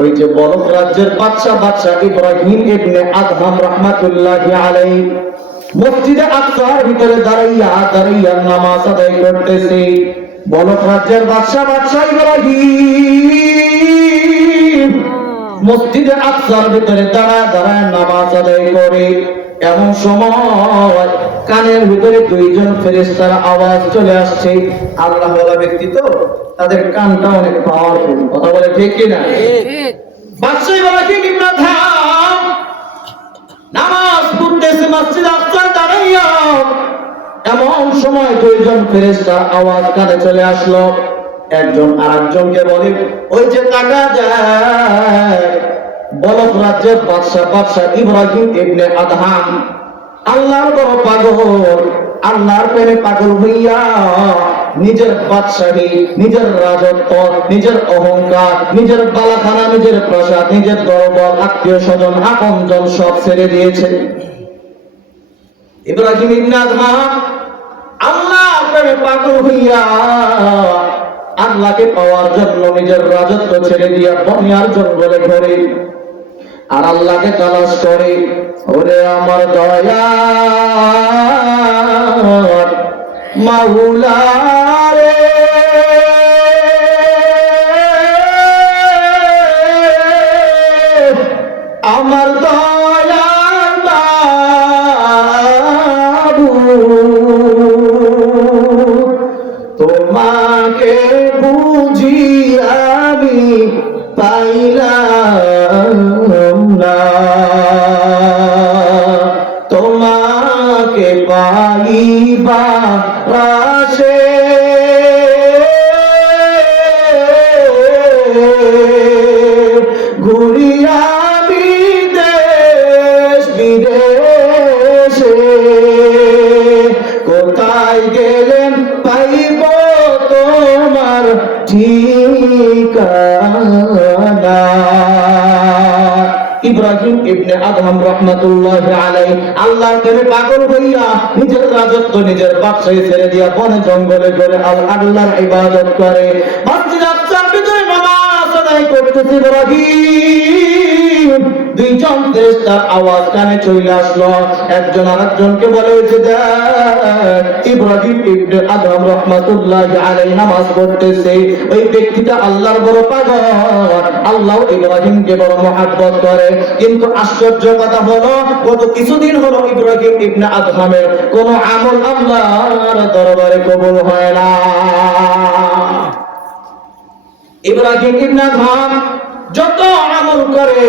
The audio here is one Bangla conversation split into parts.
ওই যে বলক রাজ্যের বাদশা বাদশা ইব্রাহিম ইবনে আদহাম রাহমাতুল্লাহি আলাইহি মসজিদে আকসার ভিতরে দাঁড়াইয়া দাঁড়াইয়া নামাজ আদায় করতেছে। বলক রাজ্যের বাদশা বাদশা ইব্রাহিম মসজিদে আকসার ভিতরে দাঁড়ায় দাঁড়ায় নামাজ আদায় করে। এমন সময় কানের ভিতরে দুইজন ফেরেশতার আওয়াজ চলে আসছে। আল্লাহ ব্যক্তি তো, তাদের কানটা অনেক পাওয়ারফুল কথা বলে ঠিক কিনা বাদশাহ এমন সময় দুইজন ফেরেশতার আওয়াজ কানে চলে আসলো। একজন আরেকজনকে বলে, ওই যে টাকা যায় বলক রাজ্যের বাদশা বাদশা ইব্রাহিম ইবনে আদহাম। আল্লাহর বড় পাগল, আল্লাহর প্রেমে পাগল হইয়া নিজের বাদশাহী, নিজের রাজত্ব, নিজের অহংকার, নিজের বালাখানা, নিজের প্রসাদ, নিজের দরবল, আত্মীয় স্বজন, আপনজন সব ছেড়ে দিয়েছে। ইব্রাহিম ইবনে আদহাম আল্লাহ প্রেমে পাগল হইয়া আল্লাহকে পাওয়ার জন্য নিজের রাজত্ব ছেড়ে দিয়া বনিয়ার জঙ্গলে ঘরে আর আল্লাহকে তালাশ করে। ওরে আমার দয়া মাহুলা রে। আমার দয়ার বাবু, তোমাকে বুঝি আমি পাইলাম। কথা ইব্রাহিম রহমাতুল্লাহ আলাইহি। আল্লাহর প্রেমে পাগল হইয়া নিজের রাজত্ব নিজের বাদশাহী ছেড়ে দিয়া বনে জঙ্গলে আল আল্লাহর ইবাদত করে। মসজিদ চার ভিতরে নামাজ আদায় করতেছে ইব্রাহিম। দুইজন আওয়াজ কানে চলে আসলো। একজন আরেকজনকে বলে যে ইব্রাহিম ইবনে আদম আলাইহি নামাজ পড়তেছে। ওই ব্যক্তিটা আল্লাহর বড় পাগল। আল্লাহ ইব্রাহিমকে বড় করে। কিন্তু আশ্চর্য কথা হলো, গত কিছুদিন হলো ইব্রাহিম ইবনে আদহামের কোন আমল আল্লাহর দরবারে কবুল হয় না। ইব্রাহিম ইবনে আদহাম যত আমল করে,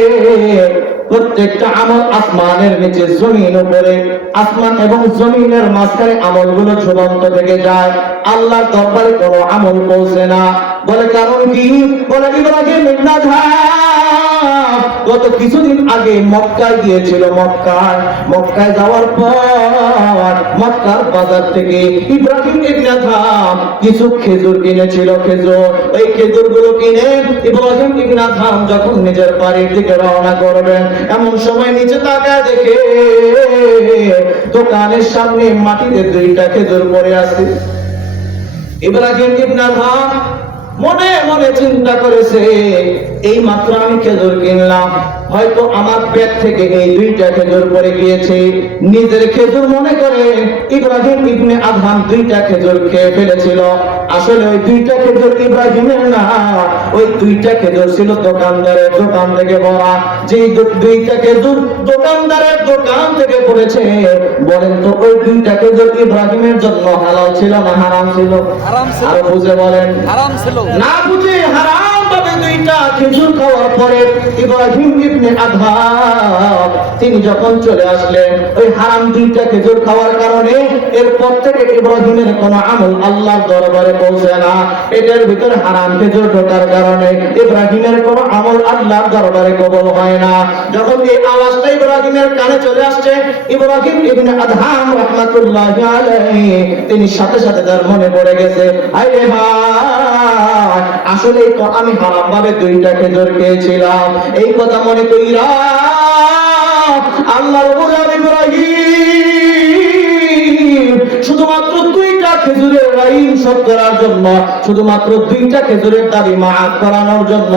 প্রত্যেকটা আমল আসমানের নিচে, জমিন উপরে। আসমান এবং জমিনের মাঝখানে আমলগুলো ঝুলন্ত থেকে যায়। আল্লাহর দরবারে কোনো আমল পৌঁছে না। বলে, কারণ কি? বলে ইবনে আদহাম গত কিছুদিন আগে মক্কায় গিয়েছিল, মক্কায়। মক্কায় যাওয়ার পর মক্কার বাজার থেকে ইব্রাহিম ইবনে আদহাম কিছু খেজুর কিনেছিল, খেজুর। ওই খেজুরগুলো কিনে ইব্রাহিম ইবনে আদহাম যখন নিজের বাড়ির দিকে রওনা করবেন, এমন সময় নিচে তাকায় দেখে দোকানের সামনে মাটিতে দুইটা খেজুর পড়ে আছে। ইব্রাহিম ইবনে আদহাম মনে মনে চিন্তা করেছে এই মাত্র আমি খেজুর কিনলাম। হয়তো আমার পেট থেকে এই দুইটা খেজুর পড়ে গিয়েছে। নিজের খেজুর মনে করে ইব্রাহিম ইবনে আদহাম দুইটা খেজুর খেয়ে ফেলেছিল। আসলে ওই দুইটা খেজুর ইব্রাহিমের না ওই দুইটা খেজুর ছিল দোকানদারের দোকান থেকে ভরা। যে দুইটা খেজুর দোকানদারের দোকান থেকে পড়েছে বলেন তো ওই দুইটা খেজুর ইব্রাহিমের জন্য হালাল ছিল না হারাম ছিল। আরও বুঝে বলেন। হারাম ছিল। না বুঝে হারাম ভাবে দুইটা খেজুর খাওয়ার পরে ইব্রাহিম ইবনে আদহাম তিনি যখন চলে আসলেন, ওই হারাম দুইটা খেজুর খাওয়ার কারণে এরপর থেকে ইব্রাহিমের কোনো আমল আল্লাহর দরবারে পৌঁছে না। এটার ভিতরে হারাম খেজুর ঢোকার কারণে ইব্রাহিমের কোনো আমল আল্লাহর দরবারে কবল হয় না। যখন এই আওয়াজটা ইব্রাহিমের কানে চলে আসছে, ইব্রাহিম ইবনে আদহাম রাহমাতুল্লাহি আলাইহি, তিনি সাথে সাথে তার মনে পড়ে গেছে আরে ভাই আসলে আমি হারাম ভাবে দুইটা খেজুর খেয়েছিলাম। এই কথা মনে কইরা আল্লাহ শুধুমাত্র দুইটা খেজুরের রাইম সব করার জন্য, শুধুমাত্র দুইটা খেজুরের দাবি মাফ করানোর জন্য,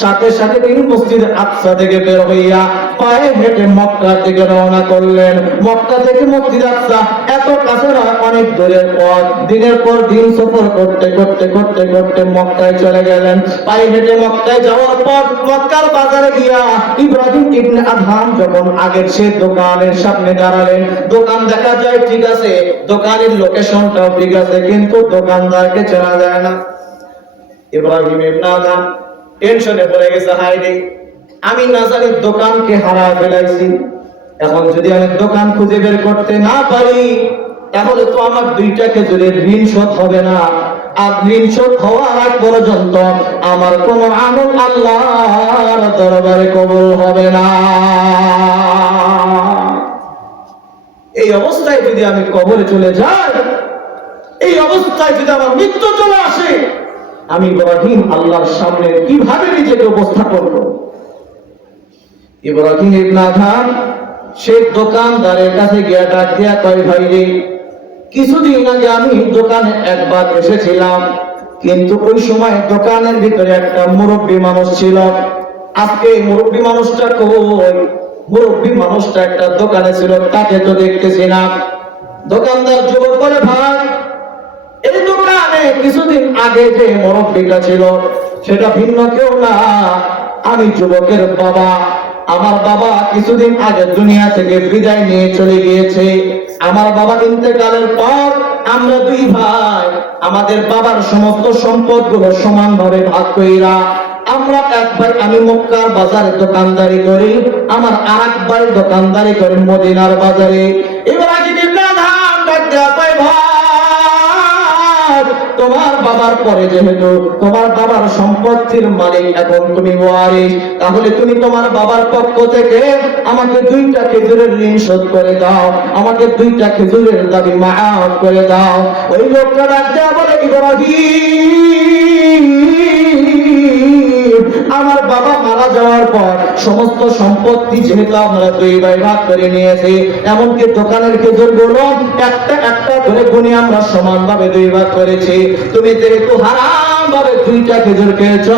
সাথে সাথে তিনি মসজিদের আকসা থেকে বের হইয়া পায়ে হেঁটে মক্কা থেকে রওনা করলেন। মক্কা থেকে মসজিদ আকসা এত কাছে অনেক দূরের পথ। দিনের পর দিন সফর করতে করতে করতে করতে মক্কায় চলে গেলেন। পায়ে হেঁটে মক্কায় যাওয়ার পর মক্কার বাজারে গিয়া ইব্রাহিম ইবনে আদহাম যখন আগের সে দোকানের সামনে দাঁড়ালেন, দোকান দেখা যায় ঠিক আছে, দোকানের লোকেশনটাও ঠিক আছে, কিন্তু দোকানদারকে চেনা যায় না। ইব্রাহিম ইবনে আদহাম টেনশনে পড়ে গেছে হাই রে। আমি না জানি দোকানকে হারা ফেলাইছি। এখন যদি আমি দোকান খুঁজে বের করতে না পারি, তাহলে তো আমার দুইটা খেজুরের ঋণ শোধ হবে না। আর ঋণ শোধ হওয়ার আগ পর্যন্ত আমার কোন আমল আল্লাহর দরবারে কবুল হবে না। এই অবস্থায় যদি আমি কবরে চলে যাই, এই অবস্থায় যদি আমার মৃত্যু চলে আসে, আমি ইব্রাহিম আল্লাহর সামনে কীভাবে নিজেকে উপস্থাপন করব? ইব্রাহিম ইবনে আদহাম সেই দোকানদারের কাছে গিয়া ডাক দিয়া কয়, ভাই রে, কিছুদিন আগে আমি দোকানে একবার এসেছিলাম, কিন্তু ওই সময় দোকানের ভিতরে একটা মুরব্বী মানুষ ছিল। আজকে মুরব্বী মানুষটা কই? মুরব্বী মানুষটা একটা দোকানে ছিল, তাকে তো দেখতেছি না। দোকানদার যুবক বলে, ভাই, এই দোকানে কিছুদিন আগে যে মুরব্বীটা ছিল, সেটা ভিন্ন কেউ না। আমি যুবকের বাবা। আমার বাবা কিছুদিন আগে দুনিয়া থেকে বিদায় নিয়ে চলে গিয়েছে। আমার বাবা ইন্তেকালের পর আমরা দুই ভাই, আমাদের বাবার সমস্ত সম্পদগুলো সমানভাবে ভাগ কইরা আমরা এক ভাই আমি মক্কার বাজারে দোকানদারি করি, আমার আরেক ভাই দোকানদারি করি মদিনার বাজারে। তোমার বাবার পরে যেহেতু তোমার বাবার সম্পত্তির মালিক এখন তুমি ওয়ারিস তাহলে তুমি তোমার বাবার পক্ষ থেকে আমাকে দুইটা খেজুরের ঋণ শোধ করে দাও, আমাকে দুইটা খেজুরের দাবি মাফ করে দাও। ওই লোকটা আমার বলে, ইব্রাহিম! আমার বাবা মারা যাওয়ার পর সমস্ত সম্পত্তি যেহেতু আমরা দুই ভাই ভাগ করে নিয়েছি, এমনকি দোকানের খেজুরগুলো একটা একটা করে গুনে আমরা সমান ভাবে দুই ভাগ করেছি। তুমি যেহেতু হারাম ভাবে দুইটা খেজুর খেয়েছ?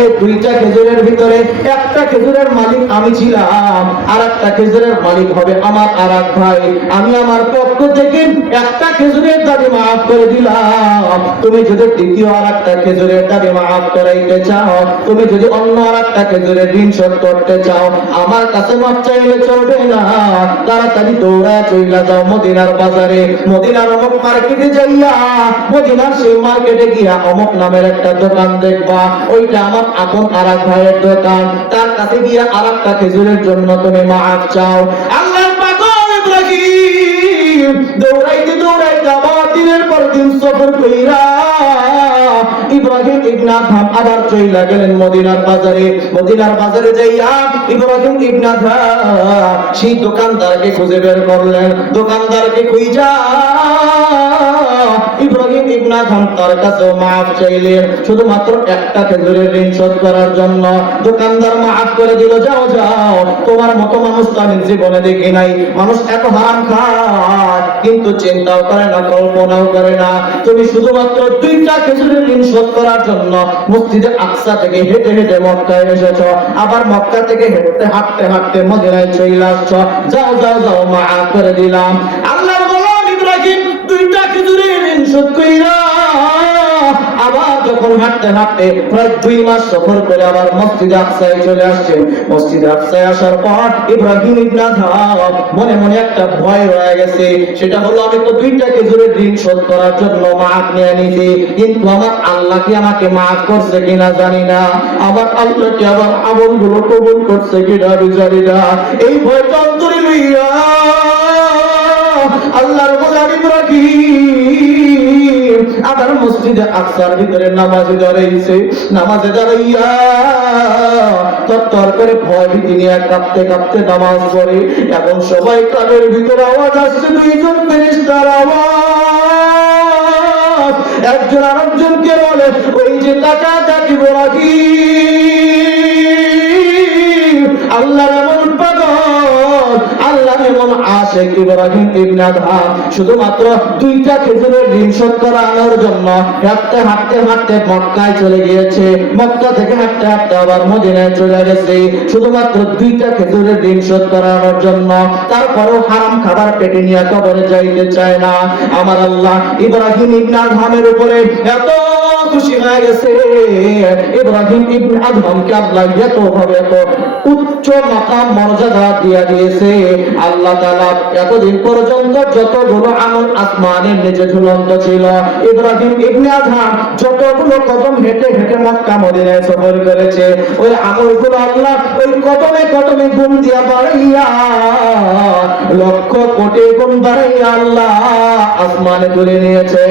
এই দুইটা খেজুরের ভিতরে একটা খেজুরের মালিক আমি ছিলাম আর একটা খেজুরের মালিক হবে আমার আর ভাই। আমি আমার পক্ষ থেকে একটা খেজুরের দাবি মাফ করে দিলাম। তুমি যদি দ্বিতীয় আর একটা খেজুরের দাবি মাফ করাইতে চাও, তুমি যদি অন্য আর একটা খেজুরের ঋণ শোধ করতে চাও, আমার কাছে মাপ চাইলে চলবে না। তাড়াতাড়ি দৌড়া চইলা যাও মদিনার বাজারে। মদিনার অমুক মার্কেটে যাইয়া, মদিনার সেই মার্কেটে গিয়া অমুক নামের একটা দোকান দেখবা। ওইটা আমার আপন আর ভাইয়ের দোকান। তার কাছে গিয়া আর একটা খেজুরের জন্য তুমি মাপ চাও। আল্লাহর পাগল ইব্রাহিম দৌড়াইতে দৌড়াইতে আবার দিনের পর দিন সফর কইরা ইব্রাহিম আবার চইলা গেলেন মদিনার বাজারে। মদিনার বাজারে যাইয়া ইব্রাহিম ইবনা আদহাম সেই দোকানদারকে খুঁজে বের করলেন। দোকানদারকে খুঁজা আদহাম তার কাছে মাফ চাইলেন শুধুমাত্র একটা খেজুরের ঋণ শোধ করার জন্য দোকানদার মাফ করে দিল, যাও যাও। তোমার মতো মানুষ তো আমি জীবনে দেখি নাই। মানুষ এত হারাম খায়, কিন্তু চিন্তাও করে না, কল্পনাও করে না। তুমি শুধুমাত্র দুইটা খেজুরের ঋণ শোধ করার জন্য মসজিদে আকসা থেকে হেঁটে হেঁটে মক্কায় এসেছ। আবার মক্কা থেকে হেঁটে হাঁটতে হাঁটতে মদিনায় চলে আসছ। যাও যাও যাও, মাফ করে দিলাম। আল্লাহ গোলাম ইব্রাহিম দুইটা খেজুরের ঋণ শোধ কইরা আবার যখন হাঁটতে হাঁটতে প্রায় দুই মাস সফর করে আবার মসজিদে আকসায় চলে আসছে, মসজিদে আকসায় আসার পর ইব্রাহিম ইবনা ধাপ মনে মনে একটা ভয় রয়ে গেছে। সেটা হলো, আমি তো দুইটা খেজুরের ঋণ শোধ করার জন্য মাফ নিয়ে নিছি, কিন্তু আমার আল্লাহ কি আমাকে মাফ করছে কিনা জানি না। আমার আল্লাহ কি আমার আমলগুলো কবুল করছে কিনা আমি জানি না। এই ভয়টা অন্তরে লইয়া আল্লাহর গোলাম ইব্রাহিম আবার মসজিদে আকসার ভিতরে নামাজে দাঁড়াইছে, নামাজে দাঁড়াইয়া তত্তর করে ভয় ভীতি নিয়ে কাঁপতে কাঁপতে নামাজ পড়ে এখন সবাই কানের ভিতরে আওয়াজ আসছে, দুইজন ফেরেশতার আওয়াজ। একজন আরেকজনকে বলে, ওই যে টাকা তাকে বলাকি আল্লাহর পাগল আশেক ইব্রাহিম ইবনে আদহাম শুধুমাত্র দুইটা খেজুরের ঋণ শোধ করানোর জন্য হাঁটতে হাঁটতে হাঁটতে মক্কায় চলে গিয়েছে। মক্কা থেকে হাঁটতে হাঁটতে আবার মদিনায় চলে গেছে। শুধুমাত্র দুইটা খেজুরের ঋণ শোধ করানোর জন্য। তারপরেও হারাম খাবার পেটে নিয়ে কবরে যাইতে চায় না। আমার আল্লাহ ইব্রাহিম ইবনে আদহামের উপরে এত খুশি হয়ে গেছে। ইব্রাহিম ইবনে আদহামকে আল্লাহ এত ভাবে এত উচ্চ মাকাম মর্যাদা দিয়া দিয়েছে। আল্লাহ তাআলা এতদিন পর্যন্ত যতগুলো আমল আসমানের নিচে ঝুলন্ত ছিল, ইব্রাহিম ইবনে আদহাম যতগুলো কদম হেঁটে হেঁটে মক্কা মদিনায় সফর করেছে, ওই আমলগুলো আল্লাহ ওই কদমে কদমে গুণ দিয়া বাড়াইয়া, লক্ষ কোটি গুণ বাড়াইয়া আল্লাহ আসমানে তুলে নিয়েছে।